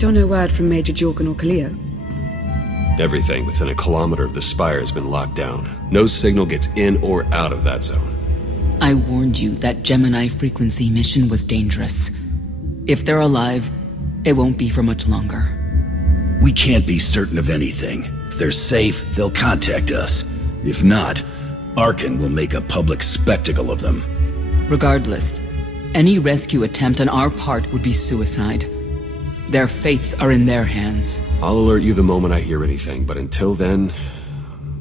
Still no word from Major Jorgen or Kaleo? Everything within a kilometer of the spire has been locked down. No signal gets in or out of that zone. I warned you that Gemini frequency mission was dangerous. If they're alive, it won't be for much longer. We can't be certain of anything. If they're safe, they'll contact us. If not, Arkan will make a public spectacle of them. Regardless, any rescue attempt on our part would be suicide. Their fates are in their hands. I'll alert you the moment I hear anything, but until then,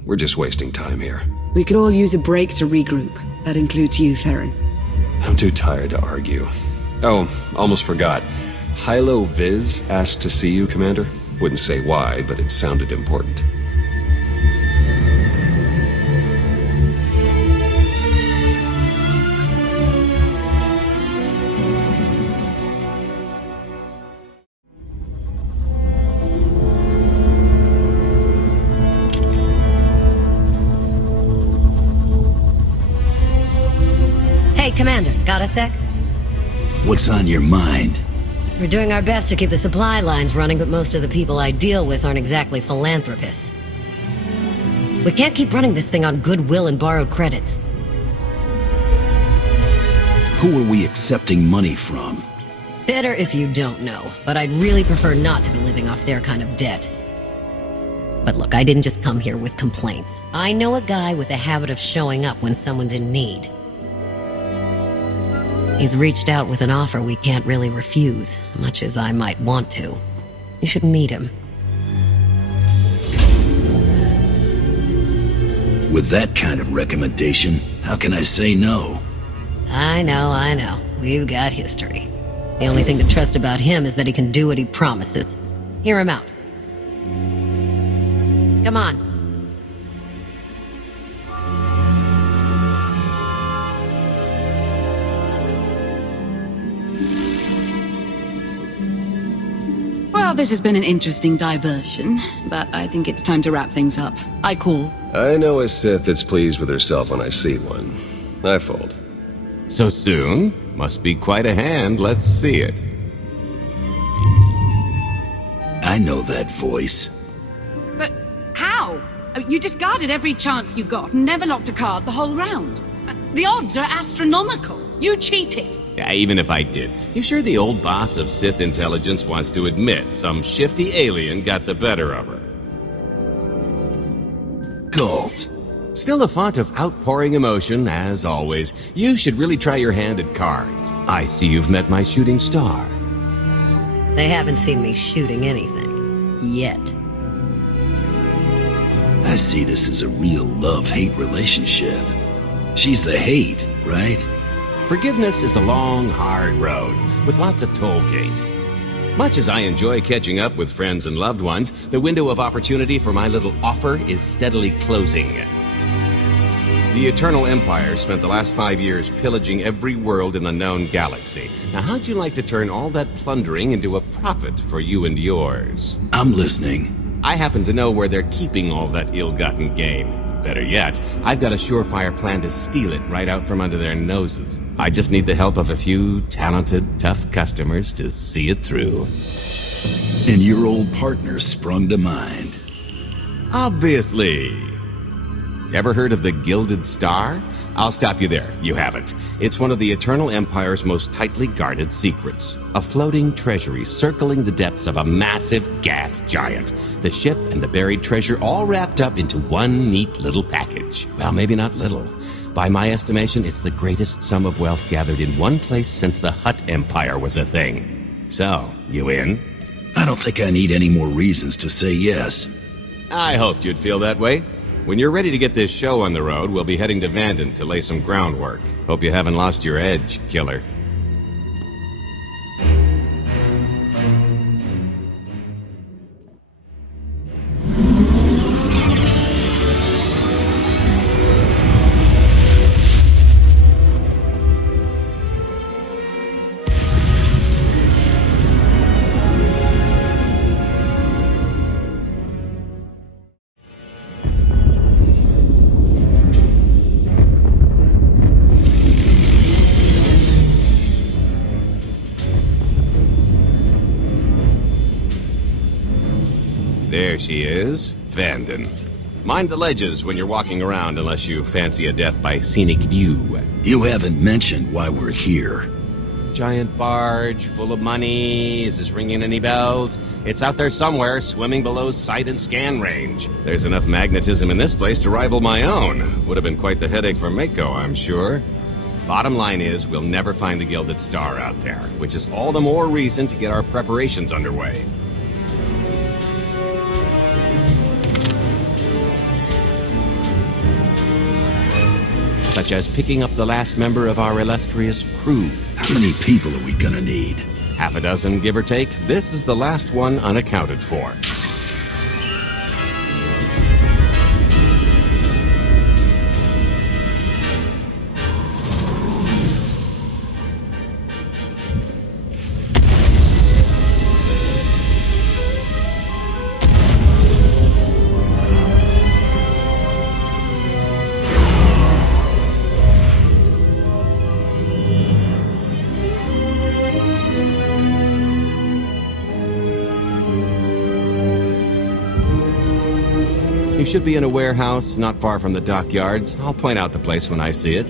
we're just wasting time here. We could all use a break to regroup. That includes you, Theron. I'm too tired to argue. Oh, almost forgot. Hylo Viz asked to see you, Commander. Wouldn't say why, but it sounded important. Hey, Commander, got a sec? What's on your mind? We're doing our best to keep the supply lines running, but most of the people I deal with aren't exactly philanthropists. We can't keep running this thing on goodwill and borrowed credits. Who are we accepting money from? Better if you don't know, but I'd really prefer not to be living off their kind of debt. But look, I didn't just come here with complaints. I know a guy with a habit of showing up when someone's in need. He's reached out with an offer we can't really refuse, much as I might want to. You should meet him. With that kind of recommendation, how can I say no? I know. We've got history. The only thing to trust about him is that he can do what he promises. Hear him out. Come on. Well, this has been an interesting diversion, but I think it's time to wrap things up. I call. I know a Sith that's pleased with herself when I see one. I fold. So soon? Must be quite a hand. Let's see it. I know that voice. But how? You discarded every chance you got and never locked a card the whole round. The odds are astronomical. You cheated. Yeah, even if I did. You sure the old boss of Sith intelligence wants to admit some shifty alien got the better of her? Gold. Still a font of outpouring emotion, as always. You should really try your hand at cards. I see you've met my shooting star. They haven't seen me shooting anything. Yet. I see this as a real love-hate relationship. She's the hate, right? Forgiveness is a long, hard road, with lots of toll gates. Much as I enjoy catching up with friends and loved ones, the window of opportunity for my little offer is steadily closing. The Eternal Empire spent the last 5 years pillaging every world in the known galaxy. Now, how'd you like to turn all that plundering into a profit for you and yours? I'm listening. I happen to know where they're keeping all that ill-gotten gain. Better yet, I've got a surefire plan to steal it right out from under their noses. I just need the help of a few talented, tough customers to see it through. And your old partner sprung to mind. Obviously. Ever heard of the Gilded Star? I'll stop you there. You haven't. It's one of the Eternal Empire's most tightly guarded secrets. A floating treasury circling the depths of a massive gas giant. The ship and the buried treasure all wrapped up into one neat little package. Well, maybe not little. By my estimation, it's the greatest sum of wealth gathered in one place since the Hutt Empire was a thing. So, you in? I don't think I need any more reasons to say yes. I hoped you'd feel that way. When you're ready to get this show on the road, we'll be heading to Vanden to lay some groundwork. Hope you haven't lost your edge, killer. she is. Vanden. Mind the ledges when you're walking around unless you fancy a death by scenic view. You haven't mentioned why we're here. Giant barge, full of money. Is this ringing any bells? It's out there somewhere, swimming below sight and scan range. There's enough magnetism in this place to rival my own. Would have been quite the headache for Mako, I'm sure. Bottom line is, we'll never find the Gilded Star out there, which is all the more reason to get our preparations underway. Such as picking up the last member of our illustrious crew. How many people are we gonna need? Half a dozen, give or take. This is the last one unaccounted for. You should be in a warehouse not far from the dockyards. I'll point out the place when I see it.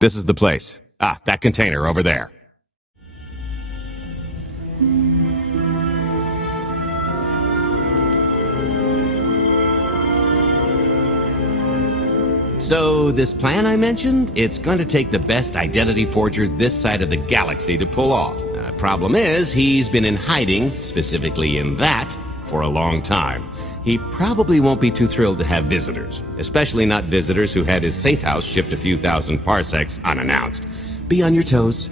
This is the place. Ah, that container over there. So, this plan I mentioned, it's going to take the best identity forger this side of the galaxy to pull off. Problem is, he's been in hiding, specifically in that, for a long time. He probably won't be too thrilled to have visitors, especially not visitors who had his safe house shipped a few thousand parsecs unannounced. Be on your toes.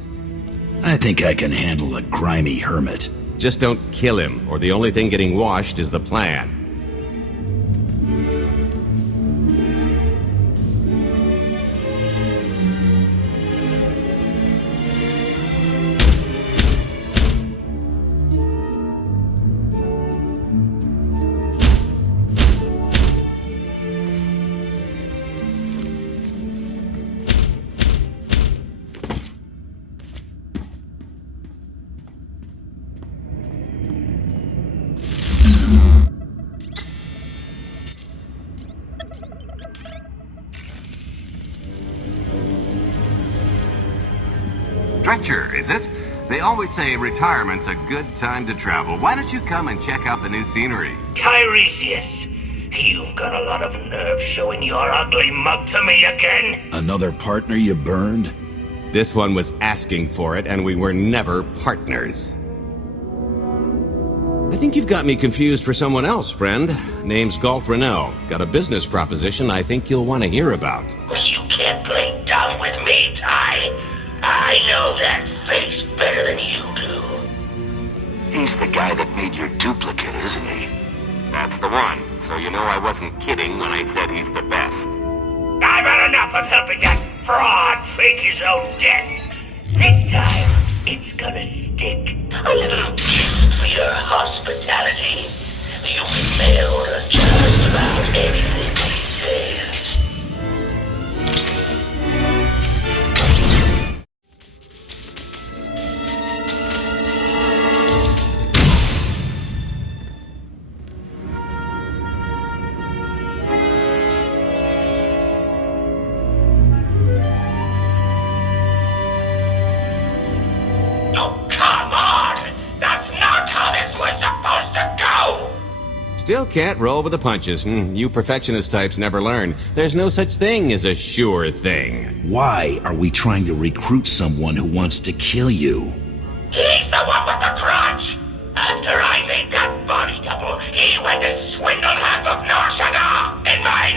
I think I can handle a grimy hermit. Just don't kill him, or the only thing getting washed is the plan. Dretcher, is it? They always say retirement's a good time to travel. Why don't you come and check out the new scenery? Tiresias, you've got a lot of nerve showing your ugly mug to me again. Another partner you burned? This one was asking for it, and we were never partners. I think you've got me confused for someone else, friend. Name's Galt Renault. Got a business proposition I think you'll want to hear about. You can't play dumb with me, Ty. I know that face better than you do. He's the guy that made your duplicate, isn't he? That's the one. So you know I wasn't kidding when I said he's the best. I've had enough of helping that fraud fake his own death. This time, it's gonna stick. A little gift for your hospitality. You failed just about anything these days. Still can't roll with the punches. You perfectionist types never learn. There's no such thing as a sure thing. Why are we trying to recruit someone who wants to kill you? He's the one with the grudge. After I made that body double, he went to swindle half of Norshada in my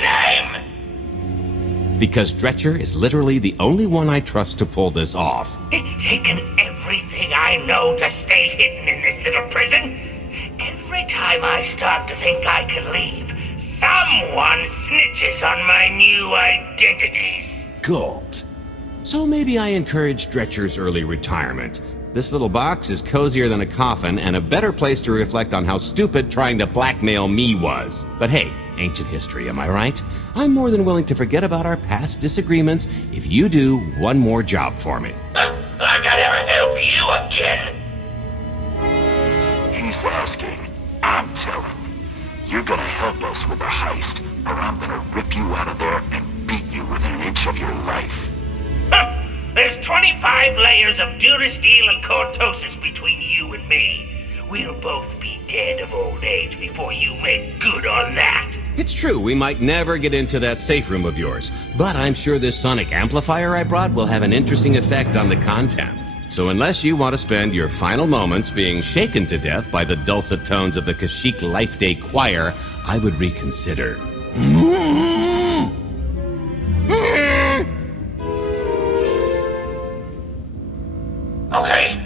name. Because Dretcher is literally the only one I trust to pull this off. It's taken everything I know to stay hidden in this little prison. Every time I start to think I can leave, someone snitches on my new identities. Galt. So maybe I encourage Dretcher's early retirement. This little box is cozier than a coffin and a better place to reflect on how stupid trying to blackmail me was. But hey, Ancient history, am I right? I'm more than willing to forget about our past disagreements if you do one more job for me. I gotta help you again. He's asking. I'm telling. You're gonna help us with a heist, or I'm gonna rip you out of there and beat you within an inch of your life. There's 25 layers of durasteel and cortosis between you and me. We'll both be dead of old age before you make good on that. It's true, we might never get into that safe room of yours, but I'm sure this sonic amplifier I brought will have an interesting effect on the contents. So unless you want to spend your final moments being shaken to death by the dulcet tones of the Kashyyyk Life Day Choir, I would reconsider. Okay.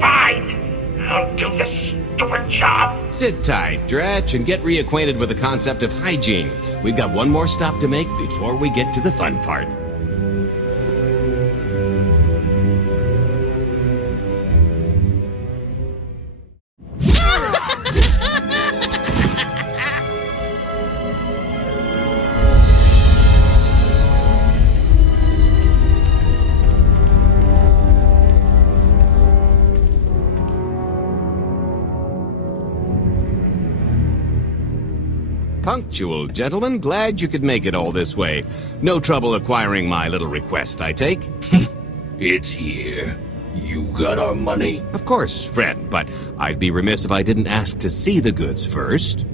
Fine. I'll do this stupid job. Sit tight, Dretch, and get reacquainted with the concept of hygiene. We've got one more stop to make before we get to the fun part. Punctual, gentlemen. Glad you could make it all this way. No trouble acquiring my little request, I take? It's here. You got our money? Of course, friend, but I'd be remiss if I didn't ask to see the goods first.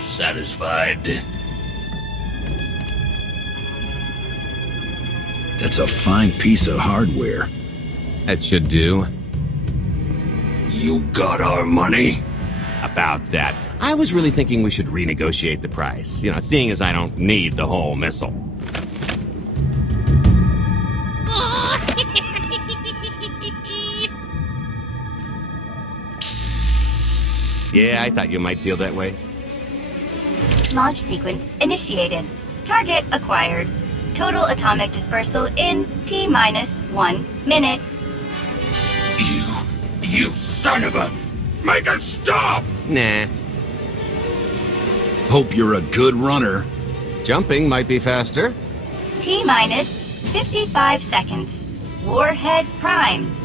Satisfied? That's a fine piece of hardware. That should do. You got our money? About that. I was really thinking we should renegotiate the price. You know, seeing as I don't need the whole missile. Yeah, I thought you might feel that way. Launch sequence initiated. Target acquired. Total atomic dispersal in T-minus 1 minute. You son of a... Make it stop! Nah. Hope you're a good runner. Jumping might be faster. T-minus 55 seconds. Warhead primed.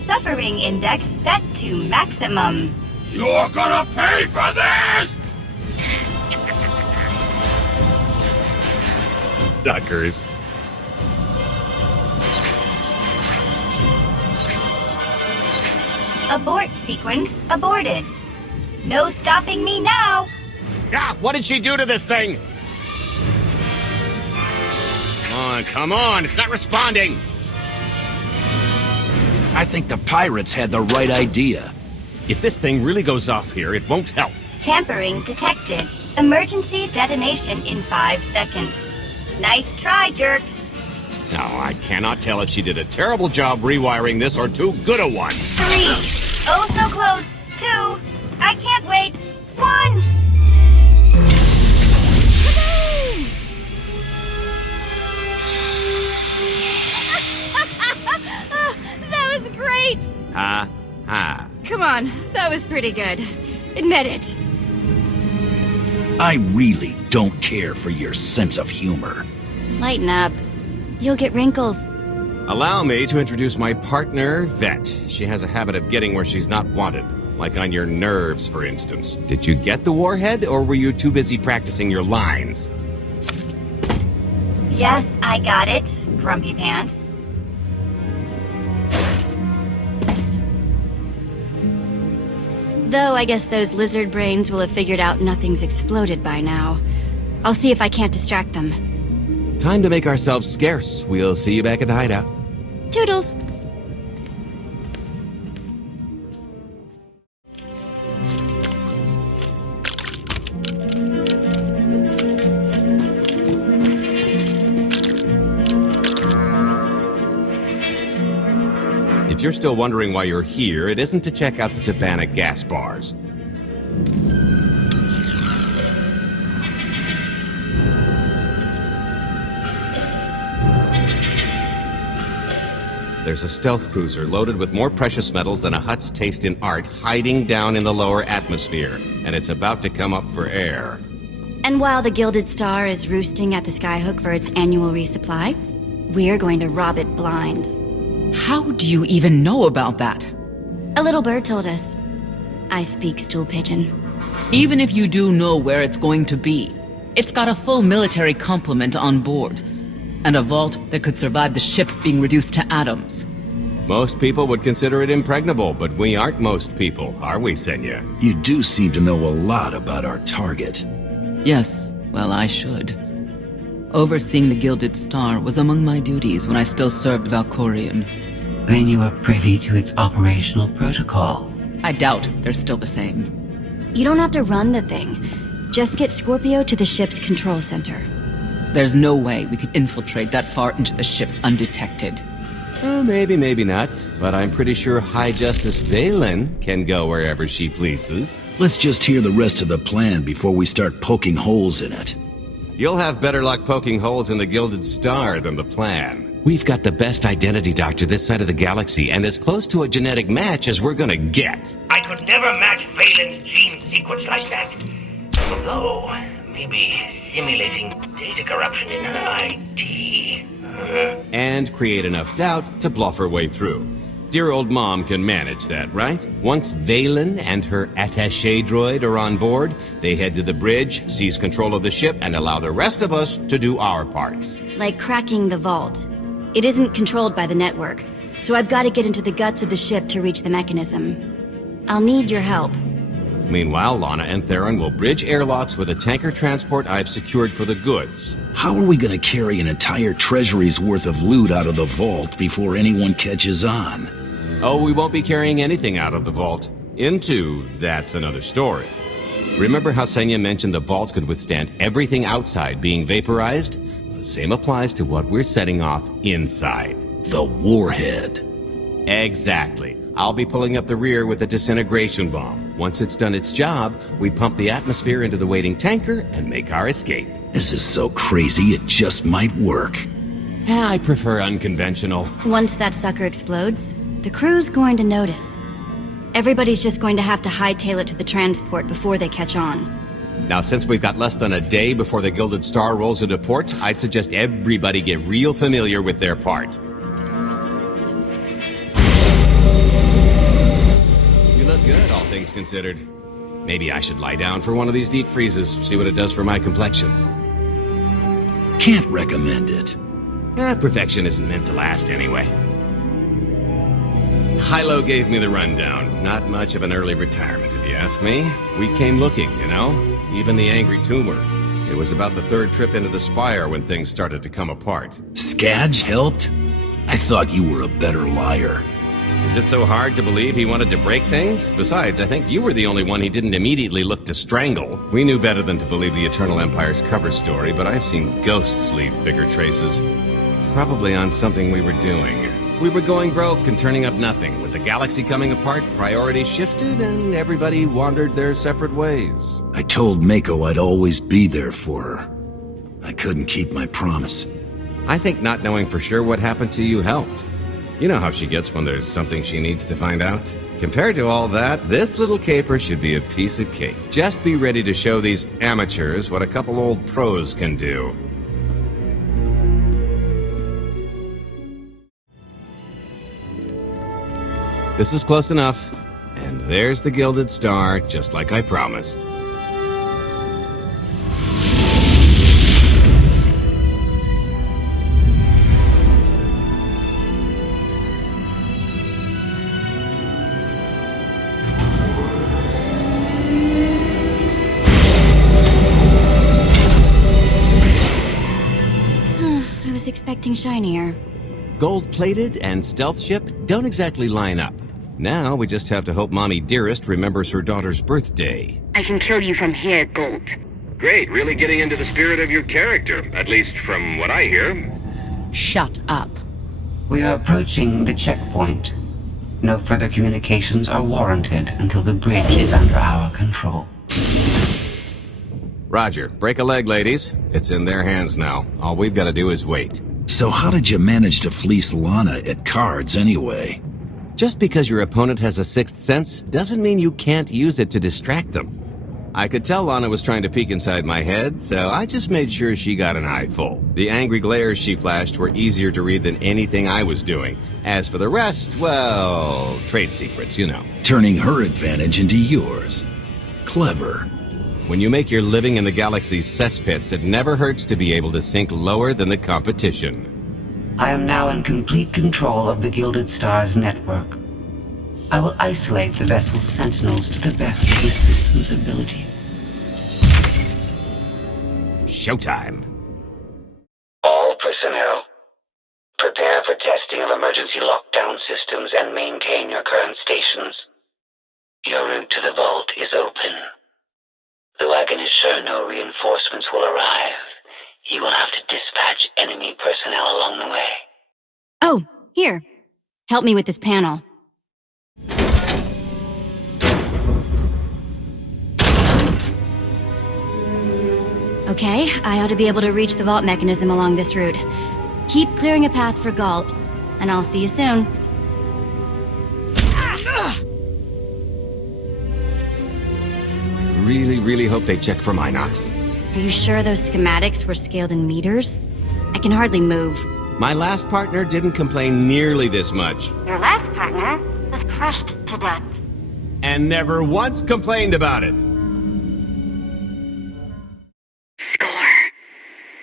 Suffering index set to maximum. You're gonna pay for this! Suckers. Abort sequence aborted. No stopping me now. Ah, what did she do to this thing? Come on, it's not responding. I think the pirates had the right idea. If this thing really goes off here, it won't help. Tampering detected. Emergency detonation in 5 seconds. Nice try, jerks. No, I cannot tell if she did a terrible job rewiring this or too good a one. 3. Oh, so close. 2. I can't wait. 1. That was great! Ha, ha. Come on, that was pretty good. Admit it. I really don't care for your sense of humor. Lighten up. You'll get wrinkles. Allow me to introduce my partner, Vet. She has a habit of getting where she's not wanted. Like on your nerves, for instance. Did you get the warhead, or were you too busy practicing your lines? Yes, I got it, Grumpy Pants. Though I guess those lizard brains will have figured out nothing's exploded by now. I'll see if I can't distract them. Time to make ourselves scarce. We'll see you back at the hideout. Toodles! If you're still wondering why you're here, it isn't to check out the Tabana gas bars. There's a stealth cruiser loaded with more precious metals than a Hutt's taste in art hiding down in the lower atmosphere, and it's about to come up for air. And while the Gilded Star is roosting at the Skyhook for its annual resupply, we're going to rob it blind. How do you even know about that? A little bird told us. I speak stool pigeon. Even if you do know where it's going to be, it's got a full military complement on board, and a vault that could survive the ship being reduced to atoms. Most people would consider it impregnable, but we aren't most people, are we, Senya? You do seem to know a lot about our target. Yes, well, I should. Overseeing the Gilded Star was among my duties when I still served Valkorion. Then you are privy to its operational protocols. I doubt they're still the same. You don't have to run the thing. Just get Scorpio to the ship's control center. There's no way we could infiltrate that far into the ship undetected. Maybe, maybe not, but I'm pretty sure High Justice Valen can go wherever she pleases. Let's just hear the rest of the plan before we start poking holes in it. You'll have better luck poking holes in the Gilded Star than the plan. We've got the best identity doctor this side of the galaxy, and as close to a genetic match as we're gonna get. I could never match Valen's gene sequence like that. Although, maybe simulating data corruption in her IT. And create enough doubt to bluff her way through. Dear old mom can manage that, right? Once Valen and her attaché droid are on board, they head to the bridge, seize control of the ship, and allow the rest of us to do our part. Like cracking the vault. It isn't controlled by the network, so I've got to get into the guts of the ship to reach the mechanism. I'll need your help. Meanwhile, Lana and Theron will bridge airlocks with a tanker transport I've secured for the goods. How are we gonna carry an entire treasury's worth of loot out of the vault before anyone catches on? Oh, we won't be carrying anything out of the vault. Into, that's another story. Remember how Senya mentioned the vault could withstand everything outside being vaporized? The same applies to what we're setting off inside. The warhead. Exactly. I'll be pulling up the rear with a disintegration bomb. Once it's done its job, we pump the atmosphere into the waiting tanker and make our escape. This is so crazy, it just might work. I prefer unconventional. Once that sucker explodes, the crew's going to notice. Everybody's just going to have to hightail it to the transport before they catch on. Now, since we've got less than a day before the Gilded Star rolls into port, I suggest everybody get real familiar with their part. You look good, all things considered. Maybe I should lie down for one of these deep freezes, see what it does for my complexion. Can't recommend it. Perfection isn't meant to last anyway. Hilo gave me the rundown. Not much of an early retirement, if you ask me. We came looking, you know? Even the angry tumor. It was about the third trip into the Spire when things started to come apart. Skadge helped? I thought you were a better liar. Is it so hard to believe he wanted to break things? Besides, I think you were the only one he didn't immediately look to strangle. We knew better than to believe the Eternal Empire's cover story, but I've seen ghosts leave bigger traces. Probably on something we were doing. We were going broke and turning up nothing. With the galaxy coming apart, priorities shifted and everybody wandered their separate ways. I told Mako I'd always be there for her. I couldn't keep my promise. I think not knowing for sure what happened to you helped. You know how she gets when there's something she needs to find out? Compared to all that, this little caper should be a piece of cake. Just be ready to show these amateurs what a couple old pros can do. This is close enough. And there's the Gilded Star, just like I promised. expecting shinier. Gold-plated and stealth ship don't exactly line up. Now we just have to hope Mommy Dearest remembers her daughter's birthday. I can kill you from here, Gold. Great, really getting into the spirit of your character, at least from what I hear. Shut up. We are approaching the checkpoint. No further communications are warranted until the bridge is under our control. Roger. Break a leg, ladies. It's in their hands now. All we've got to do is wait. So how did you manage to fleece Lana at cards anyway? Just because your opponent has a sixth sense doesn't mean you can't use it to distract them. I could tell Lana was trying to peek inside my head, so I just made sure she got an eyeful. The angry glares she flashed were easier to read than anything I was doing. As for the rest, well, trade secrets, you know. Turning her advantage into yours. Clever. When you make your living in the galaxy's cesspits, it never hurts to be able to sink lower than the competition. I am now in complete control of the Gilded Star's network. I will isolate the vessel's sentinels to the best of the system's ability. Showtime. All personnel, prepare for testing of emergency lockdown systems and maintain your current stations. Your route to the vault is open. Though I can assure no reinforcements will arrive, you will have to dispatch enemy personnel along the way. Oh, here. Help me with this panel. Okay, I ought to be able to reach the vault mechanism along this route. Keep clearing a path for Galt, and I'll see you soon. I really hope they check for Minox. Are you sure those schematics were scaled in meters? I can hardly move. My last partner didn't complain nearly this much. Your last partner was crushed to death. And never once complained about it. Score.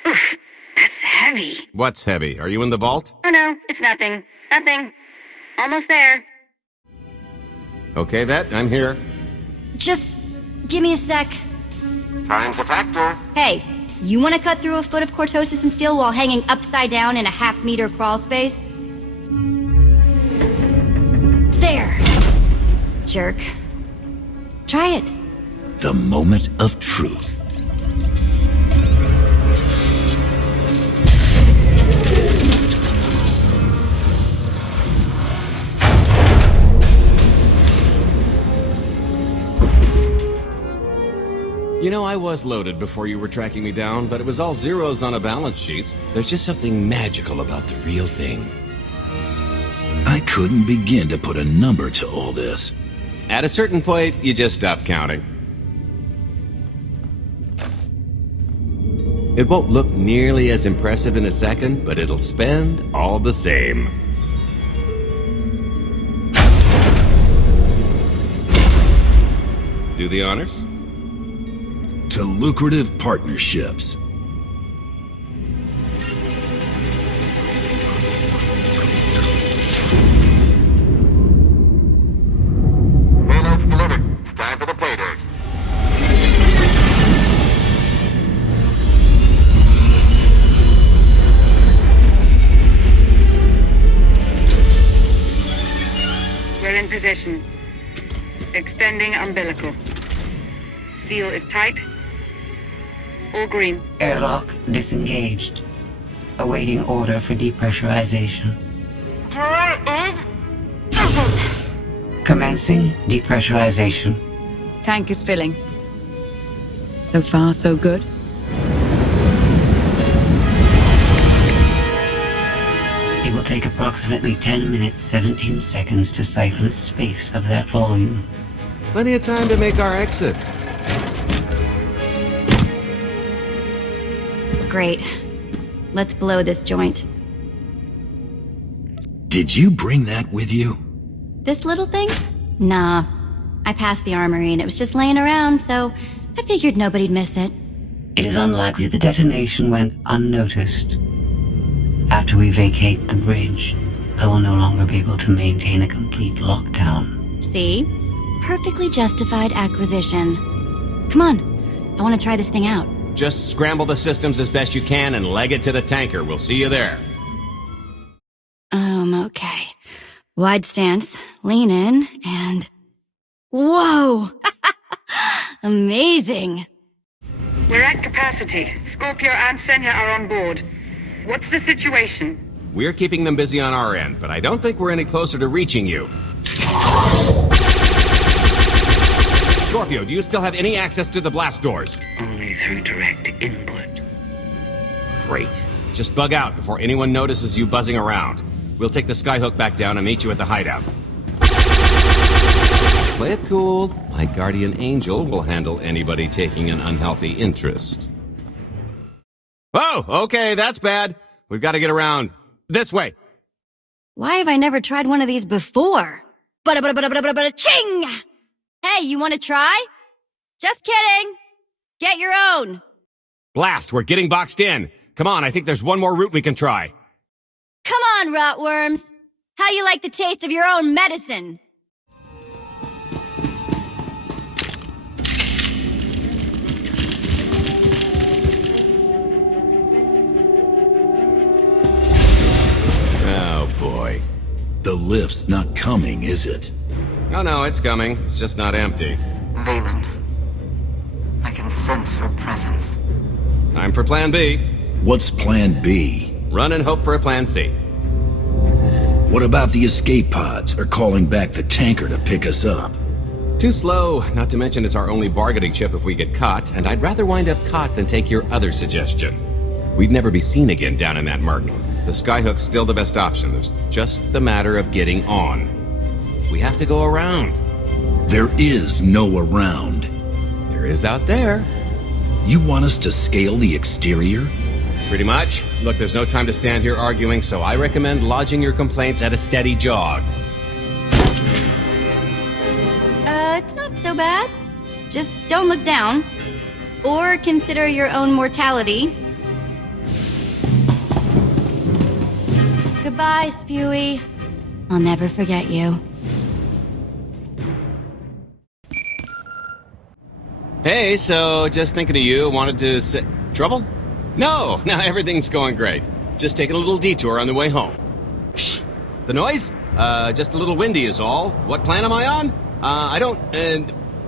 Oof, that's heavy. What's heavy? Are you in the vault? Oh no, it's nothing. Nothing. Almost there. Okay, Vet, I'm here. Just give me a sec. Time's a factor. Hey, you want to cut through a foot of cortosis and steel while hanging upside down in a half-meter crawl space? There. Jerk. Try it. The moment of truth. You know, I was loaded before you were tracking me down, but it was all zeros on a balance sheet. There's just something magical about the real thing. I couldn't begin to put a number to all this. At a certain point, you just stop counting. It won't look nearly as impressive in a second, but it'll spend all the same. Do the honors? To lucrative partnerships. Payload's delivered. It's time for the pay date. We're in position. Extending umbilical. Seal is tight. All green. Airlock disengaged. Awaiting order for depressurization. Door is open. Commencing depressurization. Tank is filling. So far, so good. It will take approximately 10 minutes, 17 seconds to siphon a space of that volume. Plenty of time to make our exit. Great. Let's blow this joint. Did you bring that with you? This little thing? Nah. I passed the armory and it was just laying around, so I figured nobody'd miss it. It is unlikely the detonation went unnoticed. After we vacate the bridge, I will no longer be able to maintain a complete lockdown. See? Perfectly justified acquisition. Come on. I want to try this thing out. Just scramble the systems as best you can and leg it to the tanker. We'll see you there. Wide stance, lean in, and... Whoa! Amazing! We're at capacity. Scorpio and Senya are on board. What's the situation? We're keeping them busy on our end, but I don't think we're any closer to reaching you. Scorpio, do you still have any access to the blast doors? Only through direct input. Great. Just bug out before anyone notices you buzzing around. We'll take the skyhook back down and meet you at the hideout. Play it cool. My guardian angel will handle anybody taking an unhealthy interest. Oh, okay, that's bad. We've got to get around. This way. Why have I never tried one of these before? Ching! Hey, you want to try? Just kidding. Get your own. Blast, we're getting boxed in. Come on, I think there's one more route we can try. Come on, rotworms. How you like the taste of your own medicine? Oh, boy. The lift's not coming, is it? Oh, no, it's coming. It's just not empty. Valen. I can sense her presence. Time for Plan B. What's Plan B? Run and hope for a Plan C. What about the escape pods? They're calling back the tanker to pick us up. Too slow, not to mention it's our only bargaining chip if we get caught, and I'd rather wind up caught than take your other suggestion. We'd never be seen again down in that murk. The skyhook's still the best option. There's just the matter of getting on. We have to go around. There is no around. There is out there. You want us to scale the exterior? Pretty much. Look, there's no time to stand here arguing, so I recommend lodging your complaints at a steady jog. It's not so bad. Just don't look down. Or consider your own mortality. Goodbye, Spewy. I'll never forget you. Hey, so just thinking of you, wanted to Trouble? No, everything's going great. Just taking a little detour on the way home. Shh! The noise? Just a little windy is all. What plan am I on?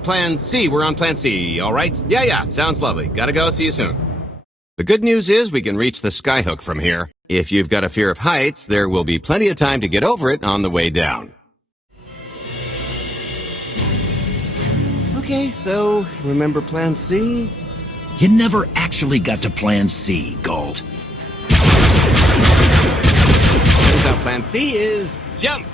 Plan C. We're on Plan C, all right? Yeah, sounds lovely. Gotta go, see you soon. The good news is we can reach the skyhook from here. If you've got a fear of heights, there will be plenty of time to get over it on the way down. Okay, so remember Plan C? You never actually got to Plan C, Galt. Turns out Plan C is jump!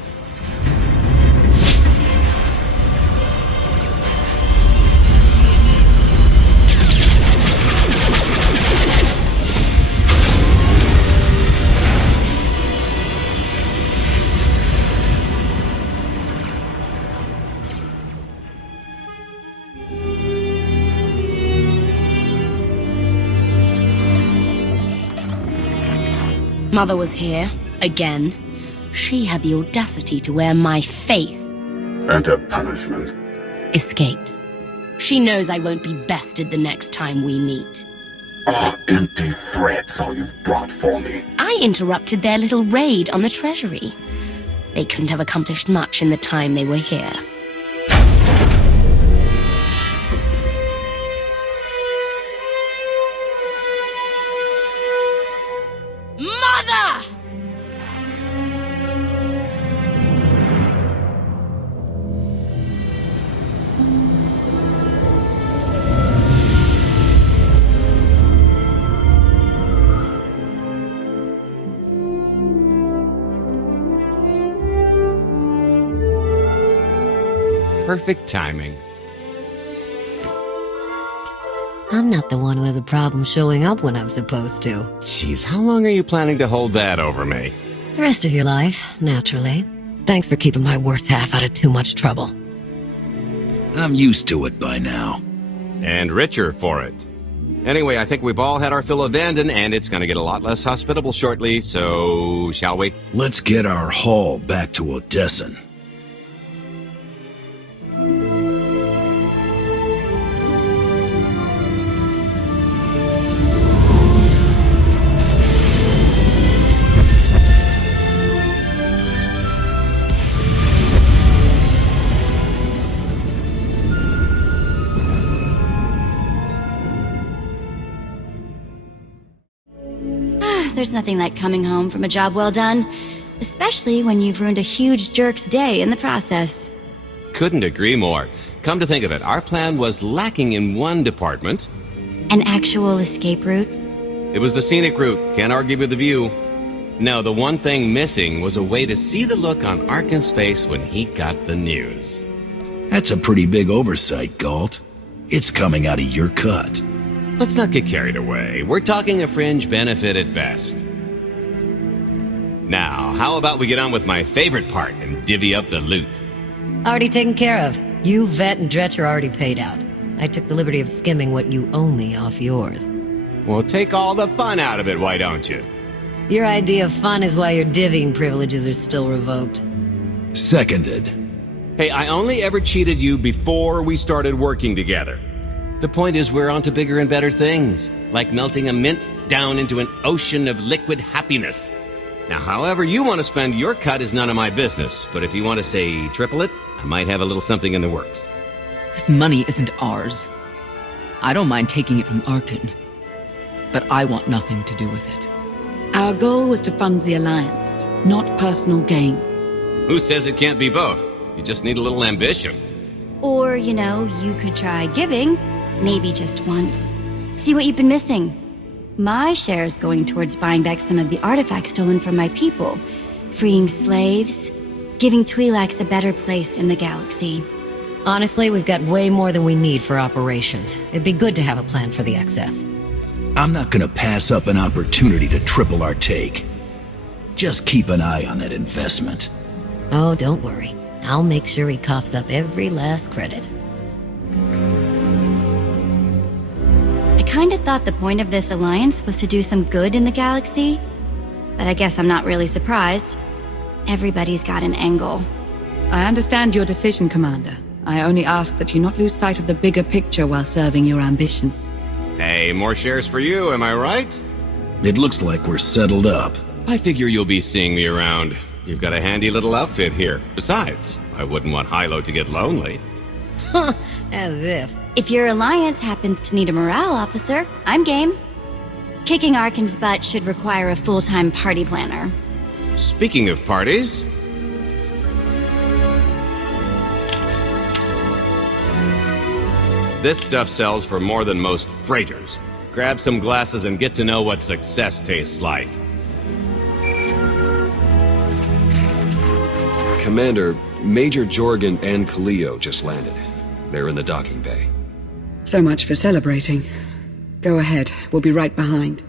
Mother was here, again. She had the audacity to wear my faith. And her punishment? Escaped. She knows I won't be bested the next time we meet. Empty threats all you've brought for me. I interrupted their little raid on the treasury. They couldn't have accomplished much in the time they were here. Mother! Perfect timing. I'm not the one who has a problem showing up when I'm supposed to. Jeez, how long are you planning to hold that over me? The rest of your life, naturally. Thanks for keeping my worse half out of too much trouble. I'm used to it by now. And richer for it. Anyway, I think we've all had our fill of Vanden, and it's gonna get a lot less hospitable shortly, so shall we? Let's get our haul back to Odessen. there's nothing like coming home from a job well done. Especially when you've ruined a huge jerk's day in the process. Couldn't agree more. Come to think of it, our plan was lacking in one department. An actual escape route? It was the scenic route, can't argue with the view. No, the one thing missing was a way to see the look on Arkan's face when he got the news. That's a pretty big oversight, Galt. It's coming out of your cut. Let's not get carried away. We're talking a fringe benefit at best. Now, how about we get on with my favorite part and divvy up the loot? Already taken care of. You, Vet, and Dretch are already paid out. I took the liberty of skimming what you owe me off yours. Well, take all the fun out of it, why don't you? Your idea of fun is why your divvying privileges are still revoked. Seconded. Hey, I only ever cheated you before we started working together. The point is we're on to bigger and better things, like melting a mint down into an ocean of liquid happiness. Now, however you want to spend your cut is none of my business, but if you want to say triple it, I might have a little something in the works. This money isn't ours. I don't mind taking it from Arkan, but I want nothing to do with it. Our goal was to fund the Alliance, not personal gain. Who says it can't be both? You just need a little ambition. Or, you could try giving, maybe just once. See what you've been missing. My share is going towards buying back some of the artifacts stolen from my people, freeing slaves, giving Twi'leks a better place in the galaxy. Honestly, we've got way more than we need for operations. It'd be good to have a plan for the excess. I'm not gonna pass up an opportunity to triple our take. Just keep an eye on that investment. Oh, don't worry. I'll make sure he coughs up every last credit. I kinda thought the point of this alliance was to do some good in the galaxy, but I guess I'm not really surprised. Everybody's got an angle. I understand your decision, Commander. I only ask that you not lose sight of the bigger picture while serving your ambition. Hey, more shares for you, am I right? It looks like we're settled up. I figure you'll be seeing me around. You've got a handy little outfit here. Besides, I wouldn't want Hilo to get lonely. Huh, as if. If your alliance happens to need a morale officer, I'm game. Kicking Arkan's butt should require a full-time party planner. Speaking of parties... This stuff sells for more than most freighters. Grab some glasses and get to know what success tastes like. Commander, Major Jorgen and Kaleo just landed. They're in the docking bay. So much for celebrating. Go ahead, we'll be right behind.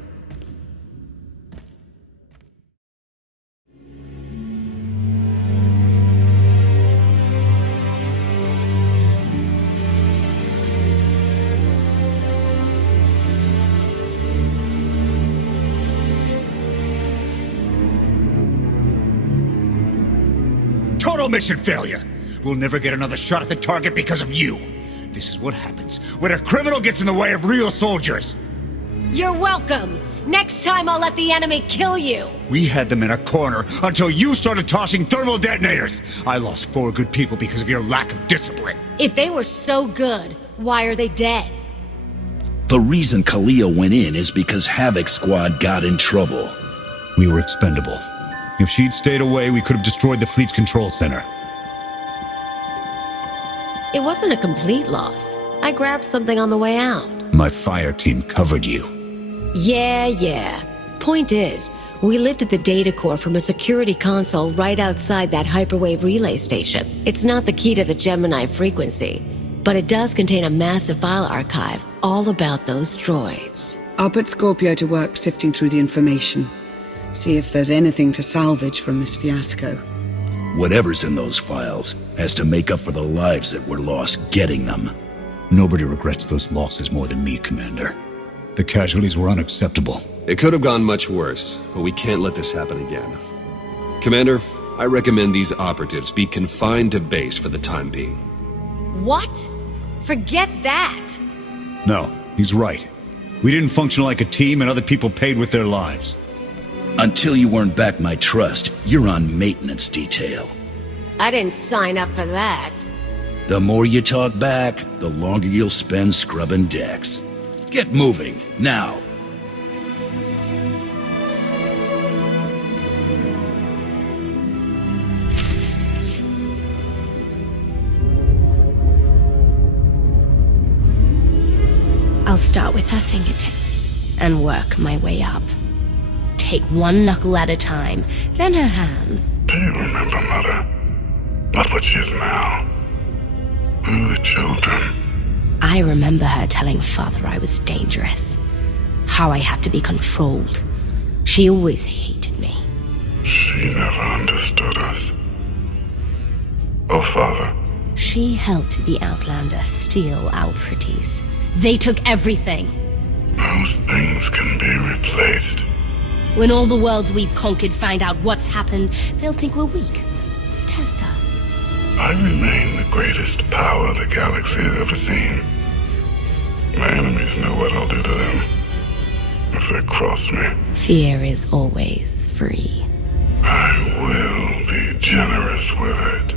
Total mission failure! We'll never get another shot at the target because of you. This is what happens when a criminal gets in the way of real soldiers. You're welcome. Next time I'll let the enemy kill you. We had them in a corner until you started tossing thermal detonators. I lost 4 good people because of your lack of discipline. If they were so good, why are they dead? The reason Kaleo went in is because Havoc's squad got in trouble. We were expendable. If she'd stayed away, we could have destroyed the fleet's control center. It wasn't a complete loss. I grabbed something on the way out. My fire team covered you. Yeah. Point is, we lifted the data core from a security console right outside that hyperwave relay station. It's not the key to the Gemini frequency, but it does contain a massive file archive all about those droids. I'll put Scorpio to work sifting through the information. See if there's anything to salvage from this fiasco. Whatever's in those files has to make up for the lives that were lost getting them. Nobody regrets those losses more than me, Commander. The casualties were unacceptable. It could have gone much worse, but we can't let this happen again. Commander, I recommend these operatives be confined to base for the time being. What? Forget that! No, he's right. We didn't function like a team and other people paid with their lives. Until you earn back my trust, you're on maintenance detail. I didn't sign up for that. The more you talk back, the longer you'll spend scrubbing decks. Get moving, now. I'll start with her fingertips and work my way up. Take one knuckle at a time, then her hands. Do you remember, Mother? Not what she is now. We were children. I remember her telling Father I was dangerous. How I had to be controlled. She always hated me. She never understood us. Oh, Father. She helped the Outlander steal our pretties. They took everything. Those things can be replaced. When all the worlds we've conquered find out what's happened, they'll think we're weak. Test us. I remain the greatest power the galaxy has ever seen. My enemies know what I'll do to them if they cross me. Fear is always free. I will be generous with it.